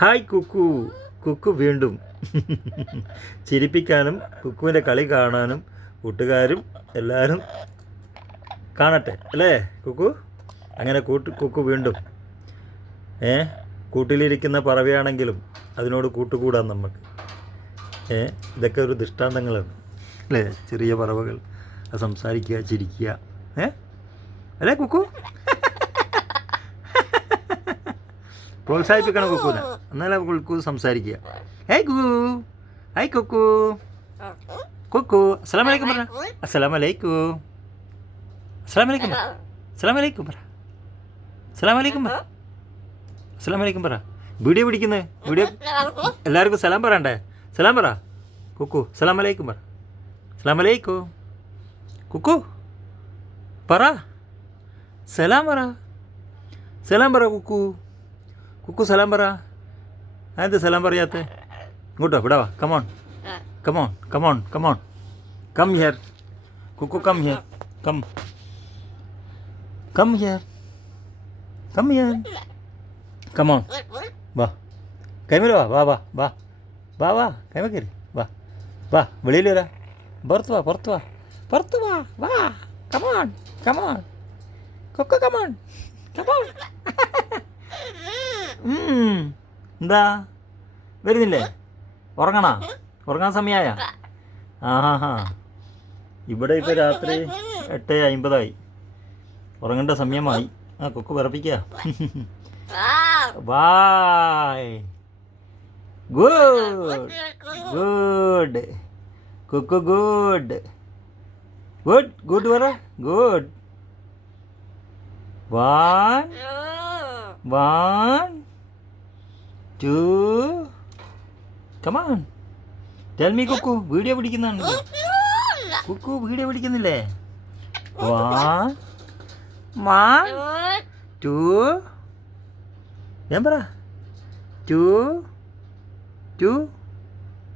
Hi Kuku. Kuku വീണ്ടും. ചിരിപ്പിക്കാനും കുക്കുവിന്റെ കളി കാണാനും കൂട്ടുകാരും എല്ലാവരും കാണട്ടെ അല്ലേ കുക്കു? അങ്ങനെ കൂട്ട് കുക്കു വീണ്ടും. ഏ കൂട്ടിലിരിക്കുന്ന പറവയാണെങ്കിലും അതിനോട് കൂട്ടുകൂടാം നമുക്ക്. ഏ ഇതൊക്കെ ഒരു ദൃഷ്ടാന്തങ്ങളാണ്. അല്ലേ ചെറിയ പറവകൾ. സംസാരിക്കുക ചിരിക്കുക. ഏ? അല്ലേ കുക്കു? പ്രോത്സാഹിപ്പിക്കണം കുക്കുവിനെ. എന്നാലേ കുക്കു സംസാരിക്കുക. ഏയ് കുക്കു. ഹായ് കുക്കു. കുക്കു അസ്സലാം വലൈക്കും പറ. അസ്സലാം വലൈക്കും അസ്സലാം വലൈക്കും പറ. അസ്സലാം വലൈക്കും പറ. അസ്സലാം വലൈക്കും പറ. അസ്സലാം വലൈക്കും പറ. വീഡിയോ പിടിക്കുന്നത് വീഡിയോ എല്ലാവർക്കും സലാം പറയണ്ടേ? സലാം പറ. കുക്കു സലാം വലൈക്കും പറ. സലാം വലൈക്കും കുക്കു പറ. സലാം പറ. സലാം പറ കുക്കു. കുക്കു സലാം പറ. അതെന്ത് സലാം പറയാത്ത? ഇങ്ങോട്ടോ ഇവിടെ വാ. Come on come on come on come on come here Kukku come here come come here come here come on വാ. കൈമേൽ വാ വാ വാ വാ. വാ വാ കൈമേ കയറി. വാ വാ വെളിയിൽ വരാ. പുറത്ത് വാ പുറത്ത് വാ. പുറത്ത് വാ വാ. Come on come on Kukku come on come on എന്താ? വരുന്നില്ലേ? ഉറങ്ങണ? ഉറങ്ങാൻ സമയമായ ആഹാ. ഇവിടെ ഇപ്പോൾ രാത്രി എട്ട് അമ്പതായി ഉറങ്ങേണ്ട സമയമായി. ആ കൊക്ക് വിറപ്പിക്കുക. Bye good. Good. Kukku good. Good. Good പറ. Good. One one two come on tell me Kukku video പിടിക്കുന്നുണ്ട്. കുക്കു വീഡിയോ പിടിക്കുന്നില്ലേ? വൺ വൺ ടു ഞാൻ പറ. Two two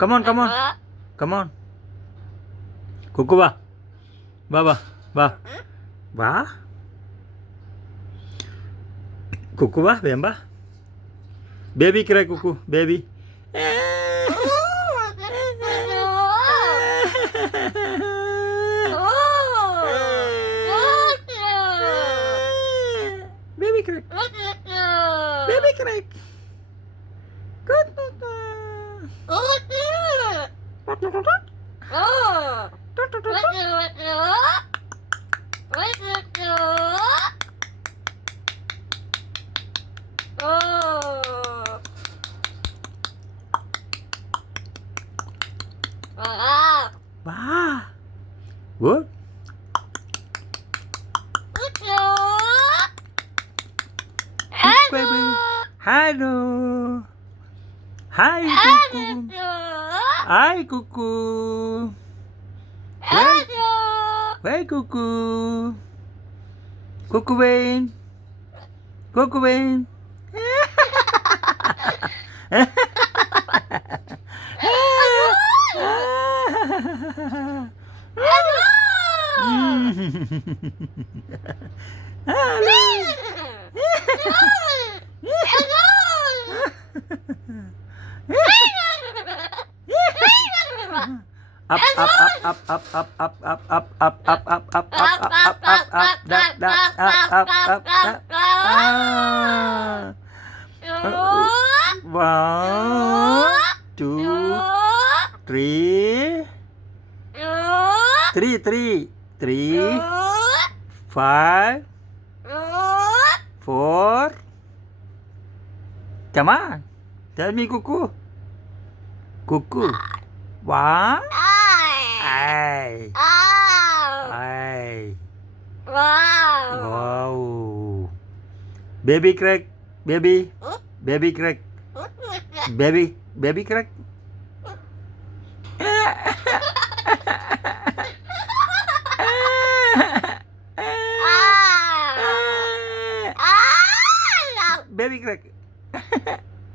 come on come on come on Kukku വാ. വാ വാ വാ. വാ. കുക്കു വാ വേം. Baby kira kuku, baby. Baby Oh. Hello. Hi, Cuckoo. Hi, Cuckoo. Hello. Hey, Cuckoo. Cuckoo Wayne. Cuckoo Wayne. Hello. Hello. Up up up up up up up up up up up up up up up up da up up up up ah one two three three three three five four come on tell me cuckoo cuckoo one Ay. Ay. Wow. Baby crack. Baby. Baby crack. Baby. Baby crack. Baby crack.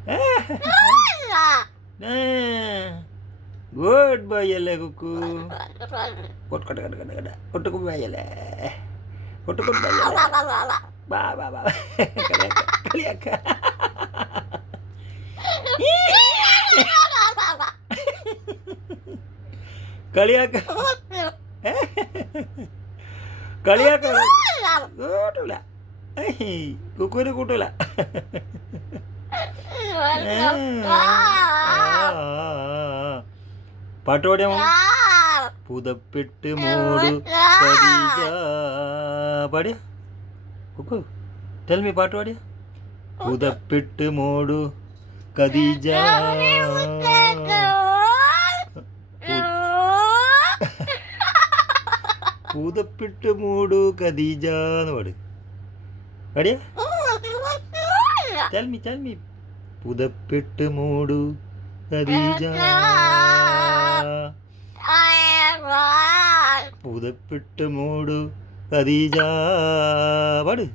Good boy ya lekuku. Kod kod kod kod kod. Kod kod boy ya le. Kod kod boy ya. Ba ba ba ba. Ba ba ba. Kali ya kali ya. Kali ya. Kali ya. Kutu lah. Kutu lah. Kutu lah. പാട്ട് പാടിയാ? പുതപ്പിട്ട് മൂടു പാടിയ? Kuku tell me പാട്ട് പാടിയ? പുതപ്പിട്ട് മൂടു കദീജ. പൂതപ്പിട്ട് മൂടു കദീജ എന്ന് പാട്. പാടിയ? Tell me tell me புதப்பிட்டு மூடு கதீஜா. புதப்பிட்டு மூடு கதீஜா. பாடு.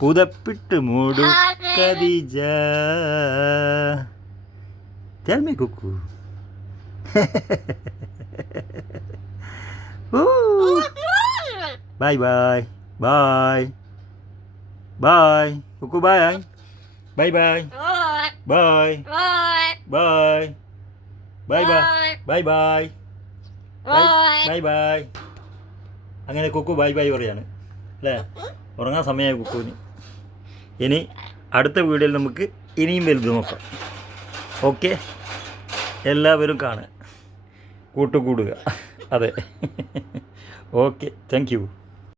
புதப்பிட்டு மூடு Khadija. Tell me Kukku Bye bye. Bye. Bye. Kuku bye. Bye bye. Bye. Bye. Bye. Bye. Bye bye. Bye bye. Bye bye അങ്ങനെ കുക്കു ബൈ ബൈ പറയാണ് അല്ലേ ഉറങ്ങാൻ സമയമായി കുക്കുവിന് ഇനി അടുത്ത വീഡിയോയിൽ നമുക്ക് ഇനിയും വലുത് നോക്കാം ഓക്കെ എല്ലാവരും കാണുക കൂട്ടുകൂടുക അതെ ഓക്കെ താങ്ക് യു